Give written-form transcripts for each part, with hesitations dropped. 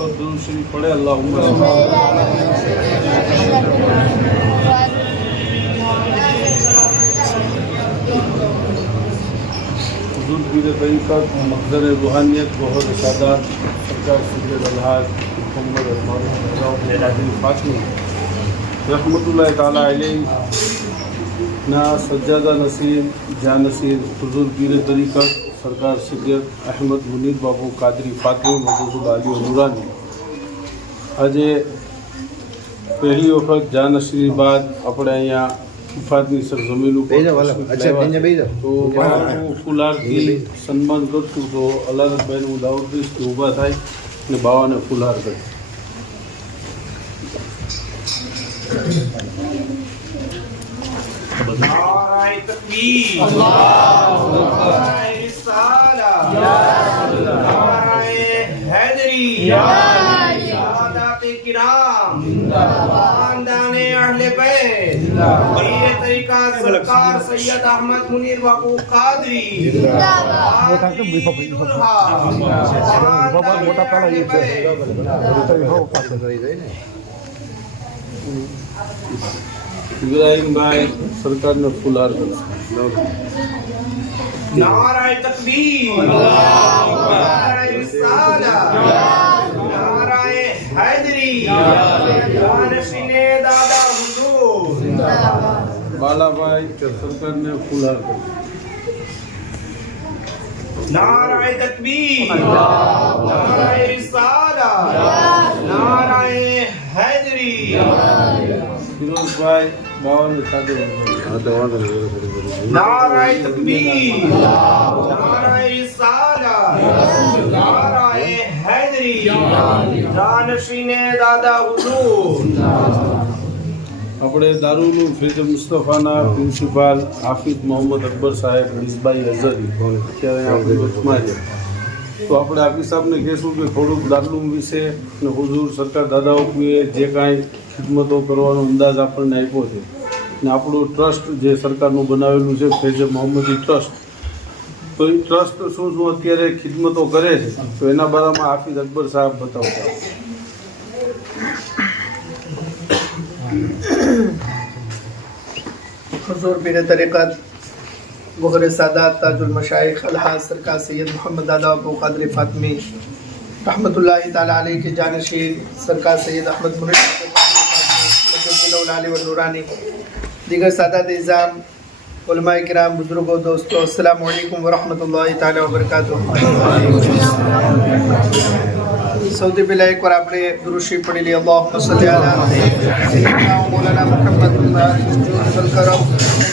वक्त दुरूद शरीफ पढ़े। अल्लाहुम्मा हुजूर पीर तरीक़त मक़दर रूहानियत बहुत सादात सरकार सैयद अलहाज मोहम्मद अहमद फातमी रहमतुल्लाह ताला अलैहि ना सज्जादा नसीर जा नसीर हुजूर पीर तरीक़त सरकार सैयद अहमद मुनीर बाबू कादरी फातमी मददुल आली नूरानी આજે પહેલી વખત જાનશ્રી બાદ આપણે અહીંયા કિફાતની સરજમીન ઉપર તો બાવાનું ફુલારથી સન્માન કરશું તો અલારતભાઈને હું દાવત દઈશ કે ઊભા થાય અને બાવાને ફુલાર કરે. नाराए तकबीर, अल्लाहु अकबर, नाराए रिसालत, या अल्लाह, नाराए हैदरी, या अल्लाह, सादाते किराम, जिंदाबाद, खानदाने अहले बैत, जिंदाबाद, पीर तरीका सरकार सैयद अहमद मुनीर बाबू कादरी, जिंदाबाद, इब्राहिम भाई सरकार ने फुलार कर. नाराए तकबीर, अल्लाहु अकबर, नाराए रिसालत, नाराए हैदरी, जानशीने दादा हुजूर, जिंदाबाद, बाला भाई सरकार ने फुलार कर. नाराए तकबीर, नाराए रिसालत, नाराए हैदरी, फिरोज भाई बावन सादे. नाराए तकबीर, नाराए रिसालत, नाराए हैदरी, जानशीने दादा हुजूर. આપણે દારૂલુલ ફિઝ મુસ્તફાના પ્રિન્સિપાલ હાફિઝ મોહમ્મદ અકબર સાહેબ મિસબાઈ અઝહરી અત્યારે આપણી વચમાં છે. તો આપણે હાફિઝ સાહેબને કહેશું કે થોડુંક દારૂલુમ વિશે અને હુજુર સરકાર દાદા બાપુએ જે કાંઈ ખિદમતો કરવાનો અંદાજ આપણને આપ્યો છે ને આપણું ટ્રસ્ટ જે સરકારનું બનાવેલું છે ફૈઝ મોહમ્મદી ટ્રસ્ટ, તો એ ટ્રસ્ટ શું શું અત્યારે ખિદમતો કરે છે તો એના બારામાં હાફિઝ અકબર સાહેબ બતાવતા. हुजूर पीर तरीक़त गुहर सादात ताजुल मशाइख अलहाज सरकार सैयद मोहम्मद दादा अबू कादरी फातमी रहमतुल्लाह ताला अलैहि के जानशीन सरकार सैयद अहमद मुनीर मददुल आली व नूरानी दीगर सादात इज़ाम उलमाए किराम बुजुर्गों दोस्तों अस्सलामु अलैकुम व रहमतुल्लाहि ताला व बरकातुहू. સૌથી પહેલા એકવાર આપણે દુરુશી પડી લઈએ. અલ્લાહુમ્મા સલ્લી અલા સય્યિદિના મૌલાના મુહમ્મદ વલ કરમ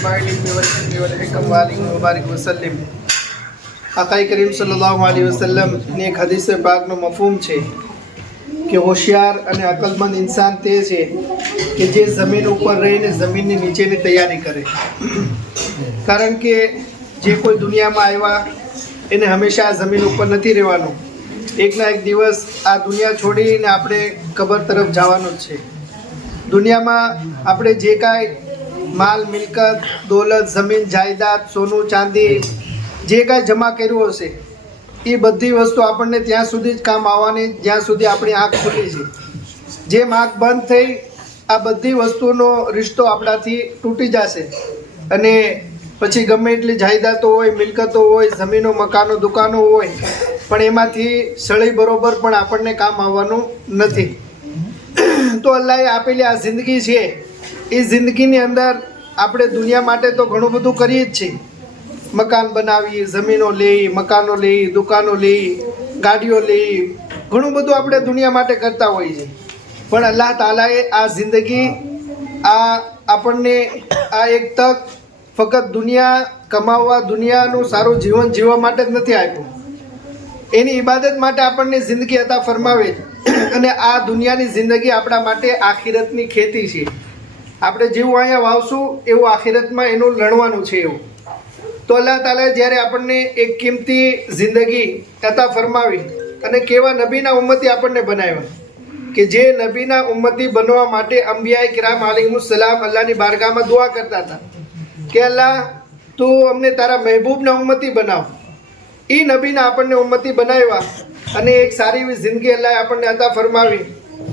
માઇલ વલ હિકમ વલ હિકમ વાલિક મુબારક વસલ્લમ. આકા કરીમ સલ્લલ્લાહુ અલૈહિ વસલ્લમ ની એક હદીસ પાકનો મફહૂમ છે કે હોશિયાર અને અકલમંદ ઇન્સાન તે છે કે જે જમીન ઉપર રહીને જમીનની નીચેની તૈયારી કરે. કારણ કે જે કોઈ દુનિયામાં આવ્યા એને હંમેશા જમીન ઉપર નથી રહેવાનું. એકના એક દિવસ આ દુનિયા છોડીને આપણે કબર તરફ જવાનું જ છે. દુનિયામાં આપણે જે કાંઈ માલ મિલકત દોલત જમીન જાયદાદ સોનું ચાંદી જે કાંઈ જમા કર્યું હશે એ બધી વસ્તુ આપણને ત્યાં સુધી જ કામ આવવાની જ્યાં સુધી આપણી આંખ ખુલી છે. જેમ આંખ બંધ થઈ આ બધી વસ્તુનો રિશ્તો આપણાથી તૂટી જશે અને પછી ગમે એટલી જાયદાદો હોય મિલકતો હોય જમીનો મકાનો દુકાનો હોય પણ એમાંથી સળી બરોબર પણ આપણને કામ આવવાનું નથી. તો અલ્લાહે આપેલી આ જિંદગી છે એ જિંદગીની અંદર આપણે દુનિયા માટે તો ઘણું બધું કરીએ જ છીએ. મકાન બનાવીએ, જમીનો લઈ, મકાનો લઈ, દુકાનો લઈ, ગાડીઓ લઈ, ઘણું બધું આપણે દુનિયા માટે કરતા હોઈએ છીએ. પણ અલ્લાહ તાલાએ આ જિંદગી આપણને આ એક તક ફક્ત દુનિયા કમાવવા દુનિયાનું સારું જીવન જીવવા માટે જ નથી આપ્યું. એની ઇબાદત માટે આપણને જિંદગી અતા ફરમાવે અને આ દુનિયાની જિંદગી આપણા માટે આખિરતની ખેતી છે. આપણે જેવું અહીંયા વાવશું એવું આખિરતમાં એનું લણવાનું છે એવું. તો અલ્લાહ તાલાએ જ્યારે આપણને એક કિંમતી જિંદગી અતા ફરમાવી અને કેવા નબીના ઉમ્મતી આપણને બનાવ્યા કે જે નબીના ઉમ્મતી બનવા માટે અંબિયાએ કિરામ અલૈહિસ્સલામ અલ્લાહની બારગાહમાં દુઆ કરતા હતા કે અલ્લાહ તું અમને તારા મહેબૂબના ઉમ્મતી બનાવ. એ નબીના આપણને ઉમ્મતી બનાવ્યા અને એક સારી એવી જિંદગી અલ્લાહ આપણને અતા ફરમાવી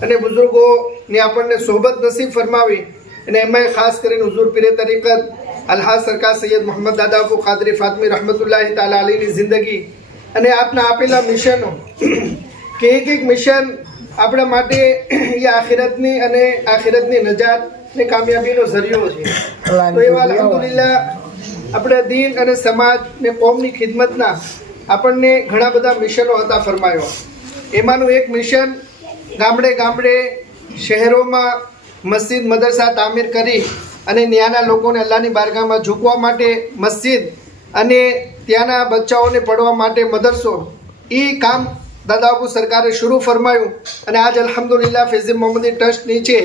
અને બુઝુર્ગોની આપણને સોબત નસીબ ફરમાવી અને એમાં ખાસ કરીને હુઝુર પીરે તરીકત અલ્હાજ સરકાર સૈયદ મોહમ્મદ દાદા અબુ કાદરી ફાતમી રહમતુલ્લાહી તાલા અલીની જિંદગી અને આપના આપેલા મિશનો કે એક મિશન આપણા માટે એ આખિરતની અને આખિરતની નજાત ને કામયાબીનો ઝરિયો છે. તો એવા અલ્હમ્દુલિલ્લાહ આપણે દીન અને સમાજ ને કોમની ખિદમતના આપણને ઘણા બધા મિશનો હતા ફરમાયો. એમાંનું એક મિશન ગામડે ગામડે શહેરોમાં મસ્જિદ મદરસા તામીર કરી અને ત્યાંના લોકોને અલ્લાહની બારગાહમાં ઝૂકવા માટે મસ્જિદ અને ત્યાંના બચ્ચાઓને પડવા માટે મદરસો એ કામ દાદા અબુ સરકારે શરૂ ફરમાયું અને આજ અલ્હમ્દુલિલ્લાહ ફૈઝ મોહમ્મદી ટ્રસ્ટ નીચે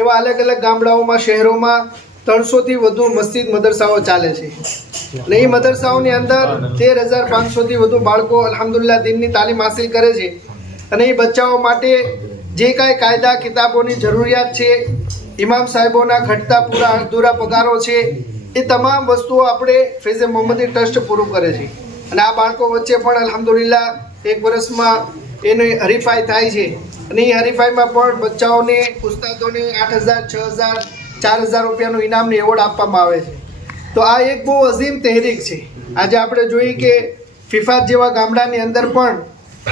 એવા અલગ અલગ ગામડાઓમાં શહેરોમાં 300થી વધુ મસ્જિદ મદરસાઓ ચાલે છે અને એ મદરસાઓની અંદર 13,500થી વધુ બાળકો અલ્હમ્દુલિલ્લાહ દીનની તાલીમ હાસિલ કરે છે અને એ બચ્ચાઓ માટે જે કાંઈ કાયદા કિતાબોની જરૂરિયાત છે, ઇમામ સાહેબોના ઘટતા પૂરા અધૂરા પગારો છે, એ તમામ વસ્તુઓ આપણે ફૈઝ મોહમ્મદી ટ્રસ્ટ પૂરું કરે છે અને આ બાળકો વચ્ચે પણ અલ્હમ્દુલિલ્લાહ એક વર્ષમાં એની હરીફાઈ થાય છે અને એ હરીફાઈમાં પણ બચ્ચાઓને ઉસ્તાદોને 8,000, 6,000, 4,000 રૂપિયાનું ઇનામની એવોર્ડ આપવામાં આવે છે. તો આ એક બહુ અઝીમ તહેરીક છે. આજે આપણે જોઈએ કે ફિફાત જેવા ગામડાની અંદર પણ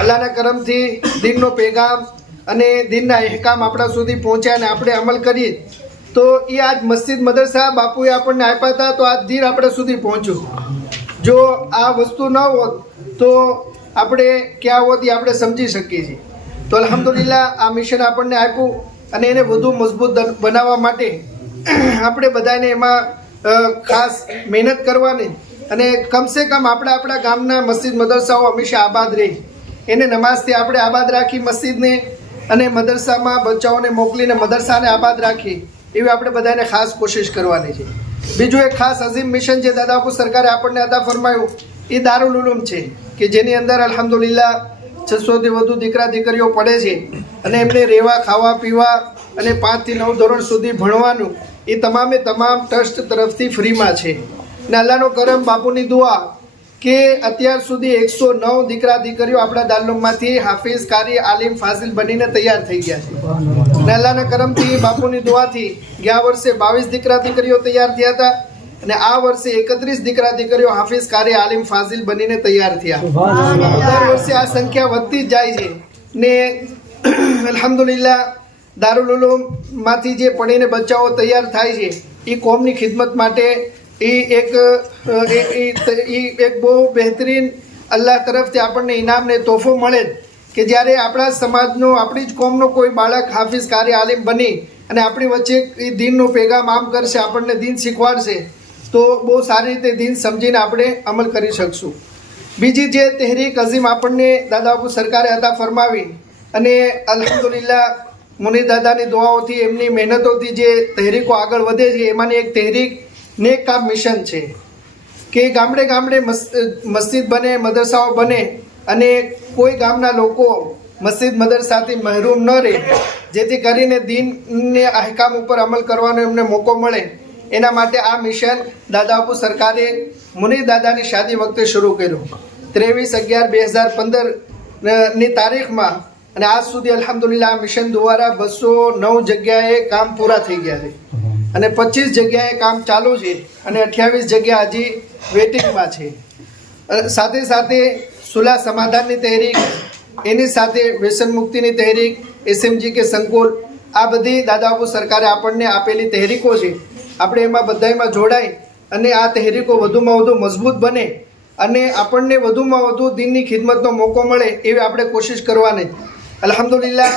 અલ્લાહના કરમથી દીનનો પેગામ અને દીનના અહેકામ આપણા સુધી પહોંચ્યા અને આપણે અમલ કરીએ તો એ આજ મસ્જિદ મદરસા બાપુએ આપણને આપ્યા હતા તો આજ દીન આપણા સુધી પહોંચ્યું. જો આ વસ્તુ ન હોત તો આપણે ક્યાં હોત એ આપણે સમજી શકીએ છીએ. તો અલ્હમ્દુલિલ્લાહ આ મિશન આપણને આપ્યું અને એને વધુ મજબૂત બનાવવા માટે આપણે બધાને એમાં ખાસ મહેનત કરવાની અને કમસે કમ આપણા ગામના મસ્જિદ મદરસાઓ હંમેશા આબાદ રહે એને નમાઝથી આપણે આબાદ રાખી મસ્જિદને અને મદરસામાં બચ્ચાઓને મોકલીને મદરસાને આબાદ રાખી એવી આપણે બધાને ખાસ કોશિશ કરવાની છે. બીજું એક ખાસ અઝીમ મિશન જે દાદા અબુ સરકારે આપણને અતા ફરમાયું એ દારુલ ઉલૂમ છે કે જેની અંદર અલ્હમ્દુલિલ્લાહ 600થી વધુ દીકરા દીકરીઓ પડે છે અને એમને રહેવા ખાવા પીવા અને 5 થી 9 ધોરણ સુધી ભણવાનું એ તમામે તમામ ટ્રસ્ટ તરફથી ફ્રીમાં છે. અને અલ્લાહનો કરમ બાપુની દુઆ કે અત્યાર સુધી 109 દીકરા દીકરીઓ આપણા દારૂલમાંથી હાફિઝ કારી આલિમ ફાઝિલ બનીને તૈયાર થઈ ગયા છે અને અલ્લાહના કરમથી બાપુની દુઆથી ગયા વર્ષે 22 દીકરા દીકરીઓ તૈયાર થયા હતા અને આ વર્ષે 31 દીકરા દીકરીઓ હાફિઝ કારી આલિમ ફાઝિલ બનીને તૈયાર થયા. દર વર્ષે આ સંખ્યા વધતી જ જાય છે ને અલ્હમ્દુલિલ્લાહ દારુલ ઉલૂમમાંથી જે પડીને બચ્ચાઓ તૈયાર થાય છે એ કોમની ખિદમત માટે એ એક બહુ બહેતરીન અલ્લાહ તરફથી આપણને ઇનામને તોહફો મળે કે જ્યારે આપણા સમાજનો આપણી જ કોમનો કોઈ બાળક હાફિઝ કારી આલિમ બની અને આપણી વચ્ચે એ દીનનો પેગામ આમ કરશે, આપણને દીન શીખવાડશે તો બહુ સારી રીતે દીન સમજીને આપણે અમલ કરી શકશું. બીજી જે તહેરીક અઝીમ આપણને દાદા અબુ સરકારે અતા ફરમાવી અને અલ્હમ્દુલિલ્લાહ મુની દાદાની દુઆઓથી એમની મહેનતોથી જે તહેરીકો આગળ વધે છે એમાંની એક તહેરીક નેક કામ મિશન છે કે ગામડે ગામડે મસ્જિદ બને, મદરસાઓ બને અને કોઈ ગામના લોકો મસ્જિદ મદરસાથી મહેરૂમ ન રહે જેથી કરીને દીનને અહેકામ ઉપર અમલ કરવાનો એમને મોકો મળે એના માટે આ મિશન દાદા અબુ સરકારે મુની દાદાની શાદી વખતે શરૂ કર્યું 23/11/2015ની તારીખમાં અને આજ સુધી અલ્હમ્દુલિલ્લાહ આ મિશન દ્વારા 209 જગ્યાએ કામ પૂરા થઈ ગયા છે અને 25 જગ્યાએ કામ ચાલુ છે અને 28 જગ્યા હજી વેટિંગમાં છે. સાથે સાથે સુલા સમાધાનની તહેરીક, એની સાથે વ્યસન મુક્તિની તહેરીક, SMG કે સંકુલ, આ બધી દાદા અબુ સરકારે આપણને આપેલી તહેરીકો છે. આપણે એમાં બધામાં જોડાઈ અને આ તહેરીકો વધુમાં વધુ મજબૂત બને અને આપણને વધુમાં વધુ દીનની ખિદમતનો મોકો મળે એવી આપણે કોશિશ કરવાની. અલ્હમ્દુલિલ્લાહ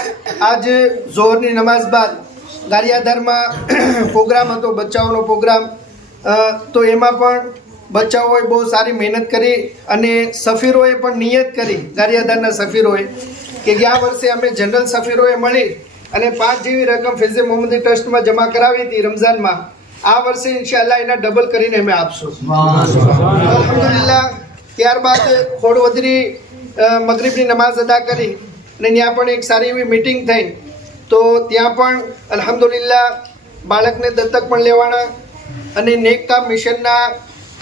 આજ ઝોહરની નમાઝ બાદ ગારિયાધારમાં પ્રોગ્રામ હતો, બચ્ચાઓનો પ્રોગ્રામ, તો એમાં પણ બચ્ચાઓએ બહુ સારી મહેનત કરી અને સફીરોએ પણ નિયત કરી, ગારિયાધારના સફીરોએ કે ગયા વર્ષે અમે જનરલ સફીરોએ મળી અને 5 જેવી રકમ ફૈઝ મોહમ્મદી ટ્રસ્ટમાં જમા કરાવી હતી રમઝાનમાં. આ વર્ષે ઇન્શાઅલ્લાહ એના ડબલ કરીને અમે આપશું અલ્હમ્દુલિલ્લાહ. ત્યારબાદ ખોડવદરી મગરિબની નમાઝ અદા કરી અને ત્યાં પણ એક સારી એવી મિટિંગ થઈ તો ત્યાં પણ અલ્હમ્દુલિલ્લાહ બાળકને દત્તક પણ લેવાના અને નેક કામ મિશનના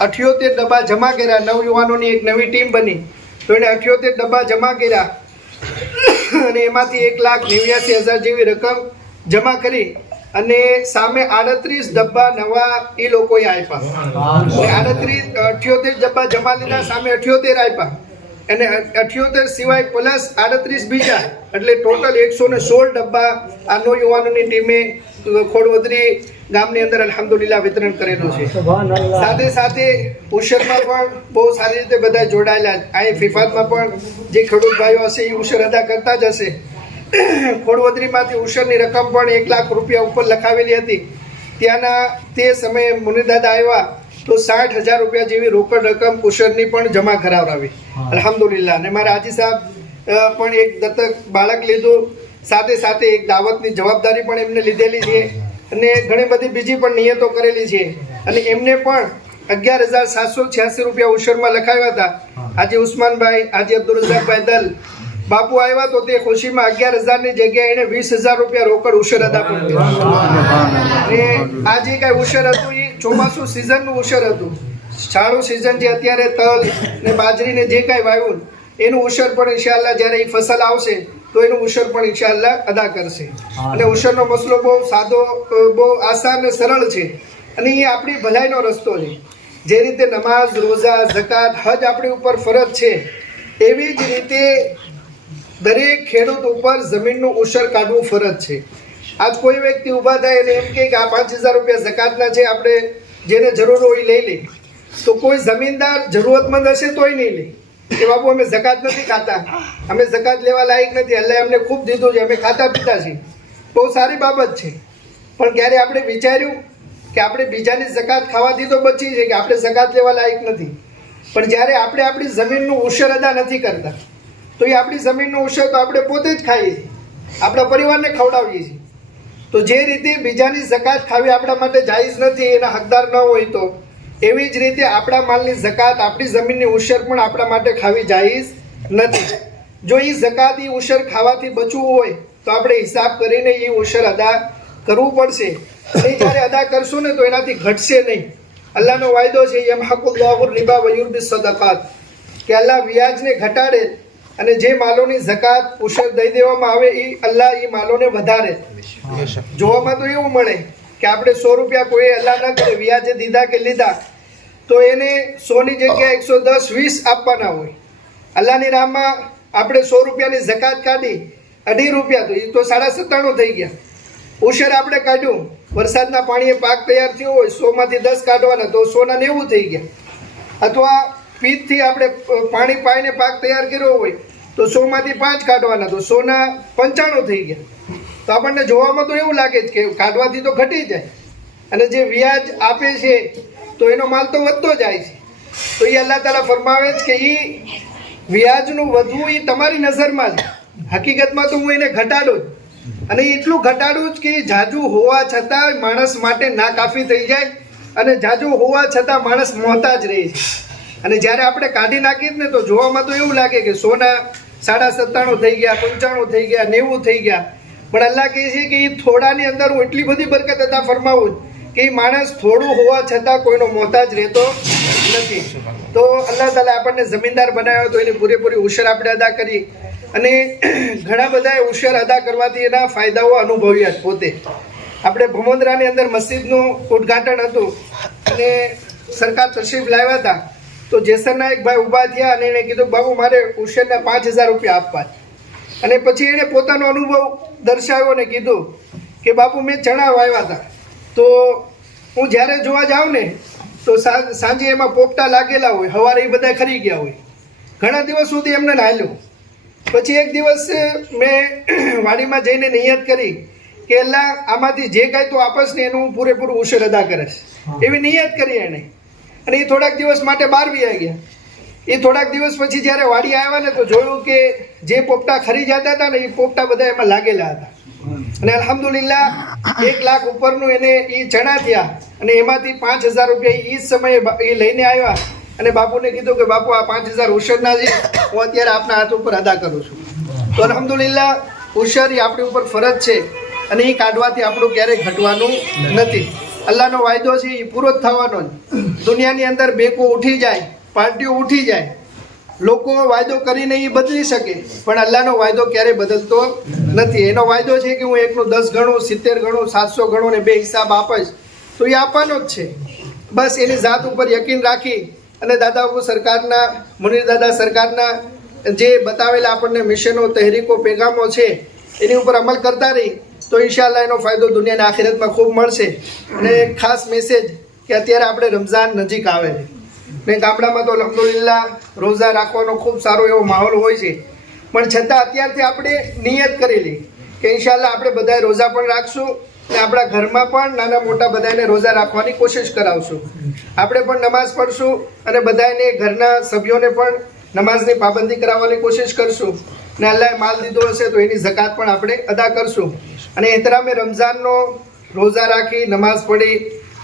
78 ડબ્બા જમા કર્યા. નવયુવાનોની એક નવી ટીમ બની તો એને 78 ડબ્બા જમા કર્યા અને એમાંથી 1,89,000 જેવી રકમ જમા કરી અને સામે 38 ડબ્બા નવા એ લોકોએ આપ્યા. 78 ડબ્બા જમા લીધા, સામે 78 આપ્યા અને 78 સિવાય પ્લસ 38 બીજા, એટલે ટોટલ 116 ડબ્બા આ નવયુવાનોની ટીમે ખોડવદરી ગામની અંદર અલ્હમ્દુલિલ્લાહ વિતરણ કરેલું છે. સાથે સાથે ઉશરમાં પણ બહુ સારી રીતે બધા જોડાયેલા. અહીં ફિફાતમાં પણ જે ખેડૂત ભાઈઓ હશે એ ઉશર અદા કરતા જ હશે. ખોડવદરીમાંથી ઉશરની રકમ પણ 1 લાખ રૂપિયા ઉપર લખાવેલી હતી. ત્યાંના તે સમયે મુનિદાદા આવ્યા તો 60,000 રૂપિયા જેવી રોકડ રકમ ઉશરની પણ જમા કરાવરાવી અલ્હમ્દુલિલ્લાહ. અને મારા હાજી સાહેબ પણ એક દત્તક બાળક લીધું, સાથે સાથે એક દાવતની જવાબદારી પણ એમને લીધેલી છે અને ઘણી બધી બીજી પણ નિયતો કરેલી છે. અને એમને પણ 11,786 રૂપિયા ઉશરમાં લખાવ્યા હતા. આજે ઉસ્માનભાઈ, આજે અબ્દુલ રઝાકભાઈ દલ બાપુ આવ્યા તો તે ખુશીમાં 11,000 ની જગ્યાએ એને 20,000 રૂપિયા રોકડ ઉશર અદા પણ કર્યા. અને આ જે કાંઈ ઉશર હતું એ ચોમાસું સિઝનનું ઉશર હતું. શાળુ સિઝન જે અત્યારે તલ ને બાજરી ને જે કાંઈ વાવ્યું એનું ઉશર પણ ઇન્શાઅલ્લાહ જ્યારે એ ફસલ આવશે તો એનું ઉશર પણ ઇન્શાઅલ્લાહ અદા કરશે. અને ઉશરનો મસલો બહુ સાદો, બહુ આસાન અને સરળ છે અને એ આપણી ભલાઈનો રસ્તો છે. જે રીતે નમાઝ, રોઝા, ઝકાત, હજ આપણી ઉપર ફરજ છે, એવી જ રીતે દરેક ખેડૂત ઉપર જમીનનું ઉશર કાઢવું ફરજ છે. આજ કોઈ વ્યક્તિ ઊભા થાય અને એમ કે આ 5,000 રૂપિયા ઝકાતના છે, આપણે જેને જરૂર હોય લઈ લે, તો કોઈ જમીનદાર જરૂરતમંદ હશે તોય નહીં લે કે બાપુ અમે ઝકાત નથી ખાતા, અમે ઝકાત લેવા લાયક નથી, અલ્લાહ અમને ખૂબ દીધું છે, અમે ખાતા પીતા છીએ. બહુ સારી બાબત છે. પણ ક્યારે આપણે વિચાર્યું કે આપણે બીજાની ઝકાત ખાવાથી તો બચી છે કે આપણે ઝકાત લેવા લાયક નથી, પણ જ્યારે આપણે આપણી જમીનનું ઉશર અદા નથી કરતા તો એ આપણી જમીનનું ઉશર તો આપણે પોતે જ ખાઈએ છીએ, આપણા પરિવારને ખવડાવીએ છીએ. તો જે રીતે બીજાની ઝકાત ખાવી આપણા માટે જાયઝ નથી, એના હકદાર ન હોય, તો એવી જ રીતે આપણા માલની ઝકાત, આપણી જમીનની ઉશર પણ આપણા માટે ખાવી જાયઝ નથી. જો એ ઝકાત, એ ઉશર ખાવાથી બચવું હોય તો આપણે હિસાબ કરીને એ ઉશર અદા કરવું પડશે. એ જ્યારે અદા કરશું ને તો એનાથી ઘટશે નહીં. અલ્લાહનો વાયદો છે યમહકુલ્લાહુ રિબા વ યુર્બિસ સદકાત, કે અલ્લાહ વ્યાજને ઘટાડે અને જે માલોની ઝકાત ઉશર દઈ દેવામાં આવે એ અલ્લાહ એ માલોને વધારે. જોવામાં તો એવું મળે કે આપણે 100 રૂપિયા કોઈ અલ્લાહ ન કરે વ્યાજે દીધા કે લીધા તો એને 100 ની જગ્યાએ 110, 20 આપવાના હોય. અલ્લાહની રાહમાં આપણે 100 રૂપિયાની ઝકાત કાઢી 2.5 રૂપિયા, તો એ તો 97.5 થઈ ગયા. ઉશર આપણે કાઢ્યું, વરસાદના પાણીએ પાક તૈયાર થયો હોય, 100 માંથી 10 કાઢવાના તો 100 ના 90 થઈ ગયા. અથવા પીતથી આપણે પાણી પાઈને પાક તૈયાર કર્યો હોય તો 100 માંથી 5 કાઢવાના તો 100 ના 95 થઈ ગયા. તો આપણને જોવામાં તો એવું લાગે છે કે કાઢવાથી તો ઘટી જાય, અને જે વ્યાજ આપે છે તો એનો માલ તો વધતો જાય છે. તો એ અલ્લાહ તાલા ફરમાવે છે કે એ વ્યાજનું વધવું એ તમારી નજરમાં છે, હકીકતમાં તો હું એને ઘટાડું જ, અને એટલું ઘટાડું જ કે જાજુ હોવા છતાં માણસ માટે ના કાફી થઈ જાય અને જાજુ હોવા છતાં માણસ મોહતાજ રહે છે. અને જ્યારે આપણે કાઢી નાખીએ ને તો જોવામાં તો એવું લાગે કે 100 ના 97 થઈ ગયા, 95 થઈ ગયા, 90 થઈ ગયા, પણ અલ્લાહ કહે છે કે એ થોડાની અંદર હું એટલી બધી બરકત અતા ફરમાવું કે એ માણસ થોડું હોવા છતાં કોઈનો મોહતાજ રહેતો નથી. તો અલ્લાહ તાલા આપણને જમીનદાર બનાવ્યો તો એની પૂરેપૂરી ઉશર આપણે અદા કરી, અને ઘણા બધાએ ઉશર અદા કરવાથી એના ફાયદાઓ અનુભવ્યા જ પોતે. આપણે ભમોદરાની અંદર મસ્જિદનું ઉદ્ઘાટન હતું અને સરકાર તશરીફ લાવ્યા હતા, તો જેસરના એક ભાઈ ઊભા થયા અને એણે કીધું બાબુ મારે ઉશરના 5,000 રૂપિયા આપવા. અને પછી એણે પોતાનો અનુભવ દર્શાવ્યો અને કીધું કે બાપુ મેં ચણા વાવ્યા હતા, તો હું જ્યારે જોવા જાઉં ને તો સાંજે એમાં પોપટા લાગેલા હોય, સવારે એ બધા ખરી ગયા હોય, ઘણા દિવસ સુધી એમને હાલ્યો. પછી એક દિવસ મેં વાડીમાં જઈને નિયત કરી કે અલ્લાહ આમાંથી જે કાંઈ તો આપસ ને એનું પૂરેપૂરું ઉશર અદા કરે છે, એવી નિયત કરી એણે. અને એ થોડાક દિવસ માટે બહાર બી આવી ગયા. એ થોડાક દિવસ પછી જ્યારે વાડી આવ્યા ને તો જોયું કે જે પોપટા ખરી જતા હતા ને એ પોપટા બધા એમાં લાગેલા હતા. અને અલ્હમ્દુલિલ્લાહ 1 લાખ ઉપરનું એને એ ચણા થયા, અને એમાંથી 5,000 રૂપિયા એ જ સમયે એ લઈને આવ્યા અને બાપુને કીધું કે બાપુ આ 5,000 ઉશરના છે, હું અત્યારે આપના હાથ ઉપર અદા કરું છું. તો અલ્હમ્દુલિલ્લાહ ઉશર એ આપણી ઉપર ફરજ છે અને એ કાઢવાથી આપણું ક્યારેય ઘટવાનું નથી. અલ્લાહનો વાયદો છે એ પૂરો જ થવાનો જ. દુનિયાની અંદર બેકો ઉઠી જાય, પાર્ટીઓ ઉઠી જાય, લોકો વાયદો કરીને એ બદલી શકે, પણ અલ્લાહનો વાયદો ક્યારેય બદલતો નથી. એનો વાયદો છે કે હું એકનું 10 ગણું, 70 ગણું, 700 ગણું ને 2 હિસાબ આપીશ, તો એ આપવાનો જ છે. બસ એની જાત ઉપર યકીન રાખી અને દાદા બાપુ સરકારના, મુનીર દાદા સરકારના જે બતાવેલા આપણને મિશનો, તહેરીકો, પેગામો છે એની ઉપર અમલ કરતા રહી તો ઇન્શાઅલ્લાહ એનો ફાયદો દુનિયાના આખિરતમાં ખૂબ મળશે. અને ખાસ મેસેજ કે અત્યારે આપણે રમઝાન નજીક આવે છે ને ગામડામાં તો અલ્હમ્દુલિલ્લાહ રોઝા રાખવાનો ખૂબ સારો એવો માહોલ હોય છે, પણ છતાં અત્યારથી આપણે નિયત કરેલી કે ઇન્શાઅલ્લાહ આપણે બધાએ રોઝા પણ રાખશું ને આપણા ઘરમાં પણ નાના મોટા બધાને રોઝા રાખવાની કોશિશ કરાવશું. આપણે પણ નમાઝ પઢશું અને બધાને ઘરના સભ્યોને પણ નમાઝની પાબંદી કરાવવાની કોશિશ કરશું ને અલ્લાહે માલ દીધો હશે તો એની ઝકાત પણ આપણે અદા કરશું. અને એહતરામે રમઝાનનો રોઝા રાખી, નમાઝ પઢી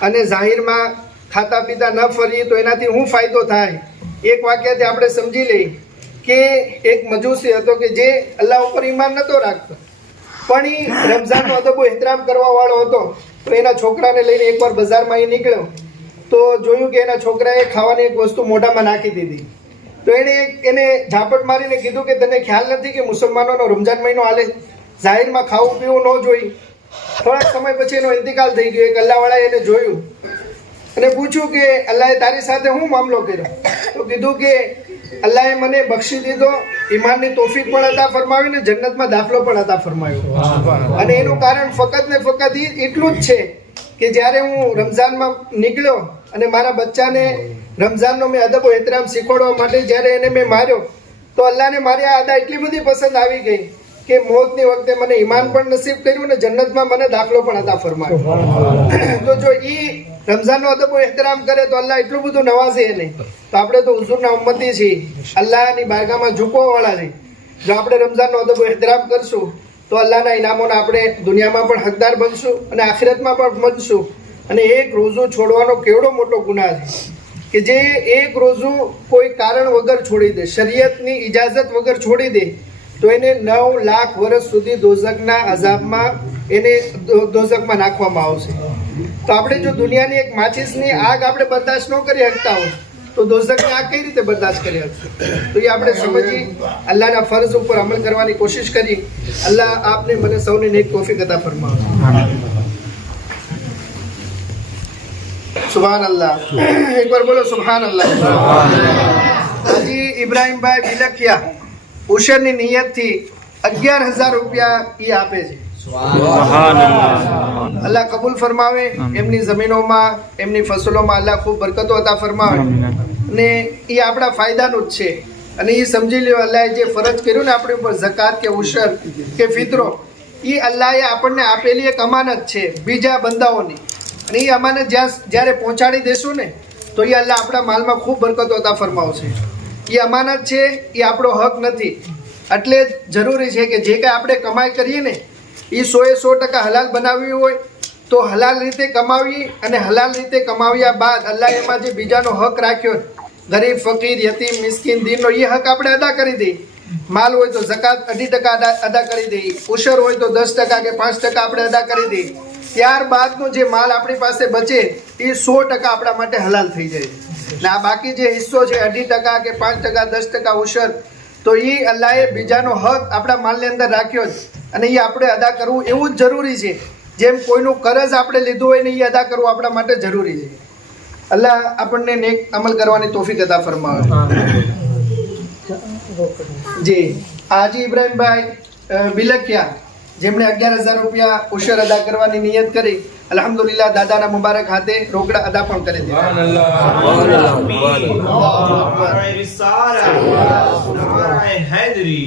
અને જાહેરમાં ખાતા પીતા ન ફરીએ તો એનાથી શું ફાયદો થાય? એક વાક્યથી આપણે સમજી લઈએ કે એક મજૂસી હતો કે જે અલ્લાહ ઉપર ઈમાન નહોતો રાખતો, પણ એ રમઝાનનો અદબો એહતરામ કરવાવાળો હતો. તો એના છોકરાને લઈને એકવાર બજારમાં એ નીકળ્યો તો જોયું કે એના છોકરાએ ખાવાની એક વસ્તુ મોઢામાં નાખી દીધી. તો એને ઝાપટ મારીને કીધું કે તને ખ્યાલ નથી કે મુસલમાનોનો રમઝાન મહિનો હાલે, જાહેરમાં ખાવું પીવું ન જોઈ. થોડાક સમય પછી એનો ઇંતિકાલ થઈ ગયો. એક અલ્લાહવાળાએ એને જોયું અને પૂછ્યું કે અલ્લાહે તારી સાથે શું મામલો કર્યો? તો કીધું કે અલ્લાહે મને બક્ષી દીધો, ઈમાનની તોફીક પણ અતા ફરમાવી ને જન્નતમાં દાખલો પણ અતા ફરમાવ્યો. અને એનું કારણ ફક્ત ને ફક્ત એટલું જ છે કે જ્યારે હું રમઝાનમાં નીકળ્યો અને મારા બચ્ચાને રમઝાનનો મેં અદબો એહતરામ શીખવાડવા માટે જ્યારે એને મેં માર્યો તો અલ્લાહને મારી આ અદા એટલી બધી પસંદ આવી ગઈ કે મોતની વખતે મને ઈમાન પણ નસીબ કર્યું ને જન્નતમાં મને દાખલો પણ અતા ફરમાવ્યો. તો જો ઈ રમઝાનનો અદબો એહતરામ કરે તો અલ્લાહ એટલું બધું નવાઝે એને. તો આપણે તો હુઝુરના ઉમ્મતી છીએ, અલ્લાહની બારગાહમાં ઝૂકવાવાળા છીએ. જો આપણે રમઝાનનો અદબો એહતરામ કરશું તો અલ્લાહના ઇનામોના આપણે દુનિયામાં પણ હકદાર બનશું અને આખિરતમાં પણ બનશું. અને એક રોઝું છોડવાનો કેવડો મોટો ગુનાહ છે કે જે એક રોઝું કોઈ કારણ વગર છોડી દે, શરીયતની ઇજાઝત વગર છોડી દે તો એને 9 લાખ વર્ષ સુધી દોઝખના અઝાબમાં એને દોઝખમાં નાખવામાં આવશે. તો આપણે જો દુનિયાની એક માચીસની આગ આપણે બરદાસ્ત ન કરી શકતા હોય તો દોઝખની આગ કઈ રીતે બરદાસ્ત કરી શકશું? તો એ આપણે સમજી અલ્લાહના ફરજ ઉપર અમલ કરવાની કોશિશ કરી. અલ્લાહ આપને મને સૌને નેક તૌફીક અતા ફરમાવે. સુભાન અલ્લાહ. એકવાર બોલો સુભાન અલ્લાહ. હાજી ઇબ્રાહીમભાઈ બિલખિયા ઉશરની નિયતથી 11,000 રૂપિયા એ આપે છે. અલ્લાહ કબૂલ ફરમાવે, એમની જમીનોમાં, એમની ફસલોમાં અલ્લાહ ખૂબ બરકતો અતા ફરમાવે. અને એ આપણા ફાયદાનું જ છે. અને એ સમજી લ્યો અલ્લાહે જે ફરજ કર્યું ને આપણી ઉપર ઝકાત કે ઉશર કે ફિતરો, એ અલ્લાહે આપણને આપેલી એક અમાનત છે બીજા બંદાઓની. અને એ અમાનત જ્યારે પહોંચાડી દેશું ને તો એ અલ્લાહ આપણા માલમાં ખૂબ બરકતો અતા ફરમાવશે. એ અમાનત છે, એ આપણો હક નથી. એટલે જરૂરી છે કે જે કાંઈ આપણે કમાઈ કરીએ ને એ 100% હલાલ બનાવવી હોય તો હલાલ રીતે કમાવી, અને હલાલ રીતે કમાવ્યા બાદ અલ્લાહ એમાં જે બીજાનો હક રાખ્યો, ગરીબ, ફકીર, યતીમ, મિસ્કીન, દીનનો, એ હક આપણે અદા કરી દઈએ. માલ હોય તો ઝકાત 2.5% અદા કરી દઈએ, ઉશર હોય તો 10% કે 5% આપણે અદા કરી દઈએ. ત્યારબાદનો જે માલ આપણી પાસે બચે એ 100% આપણા માટે હલાલ થઈ જાય. ને આ બાકી જે હિસ્સો છે 2.5% કે 5%, 10% ઉશર, તો એ અલ્લાહે બીજાનો હક આપણા માલની અંદર રાખ્યો છે અને એ આપણે અદા કરવું એવું જ જરૂરી છે. જેમ કોઈનું કરજ આપણે લીધું હોય ને એ અદા કરવું આપણા માટે જરૂરી છે. અલ્લાહ આપણને નેક અમલ કરવાની તૌફીક અતા ફરમાવે. જી હાજી ઇબ્રાહીમભાઈ બિલખિયા જેમણે 11,000 રૂપિયા ઉશર અદા કરવાની નિયત કરી, અલ્હમ્દુલિલ્લાહ દાદાના મુબારક હાથે રોકડા અદા પણ કરી દીધા. નારાએ રિસાલત, નારાએ હૈદરી.